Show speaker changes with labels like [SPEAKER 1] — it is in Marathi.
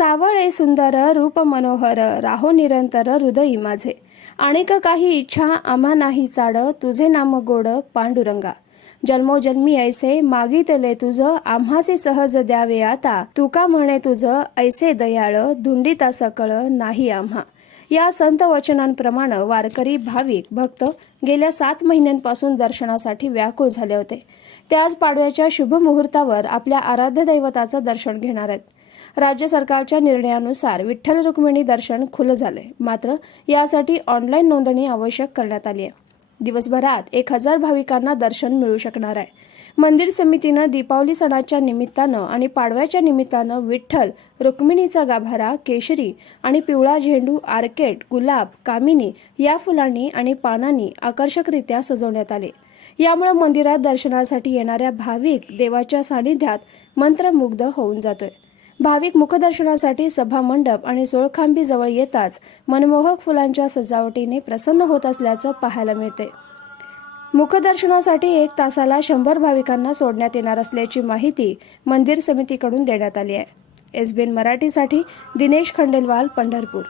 [SPEAKER 1] सावळे सुंदर रूप मनोहर राहो निरंतर हृदयी माझे. आणिक काही इच्छा आम्हा नाही चाड तुझे नाम गोड पांडुरंगा. जन्मोजन्मी ऐसे मागितले तुझ आम्हासी सहज द्यावे आता. तुका म्हणे तुझ ऐसे दयाळ धुंडिता सकळ नाही आम्हा. या संत वचनांप्रमाणे वारकरी भाविक भक्त गेल्या सात महिन्यांपासून दर्शनासाठी व्याकुळ झाले होते. त्याच पाडव्याच्या शुभ मुहूर्तावर आपल्या आराध्य दैवताचं दर्शन घेणार आहेत. राज्य सरकारच्या निर्णयानुसार विठ्ठल रुक्मिणी दर्शन खुलं झालंय. मात्र यासाठी ऑनलाईन नोंदणी आवश्यक करण्यात आली आहे. दिवसभरात एक हजार भाविकांना दर्शन मिळू शकणार आहे. मंदिर समितीनं दीपावली सणाच्या निमित्तानं आणि पाडव्याच्या निमित्तानं विठ्ठल रुक्मिणीचा गाभारा केशरी आणि पिवळा झेंडू आर्केट गुलाब कामिनी या फुलांनी आणि पानांनी आकर्षकरित्या सजवण्यात आले. यामुळे मंदिरात दर्शनासाठी येणाऱ्या भाविक देवाच्या सानिध्यात मंत्रमुग्ध होऊन जातोय. भाविक मुखदर्शनासाठी सभा मंडप आणि सोळखांबी जवळ येताच मनमोहक फुलांच्या सजावटीने प्रसन्न होत असल्याचं पाहायला मिळते. मुखदर्शनासाठी एक तासाला शंभर भाविकांना सोडण्यात येणार असल्याची माहिती मंदिर समितीकडून देण्यात आली आहे. एसबीएन मराठीसाठी दिनेश खंडेलवाल पंढरपूर.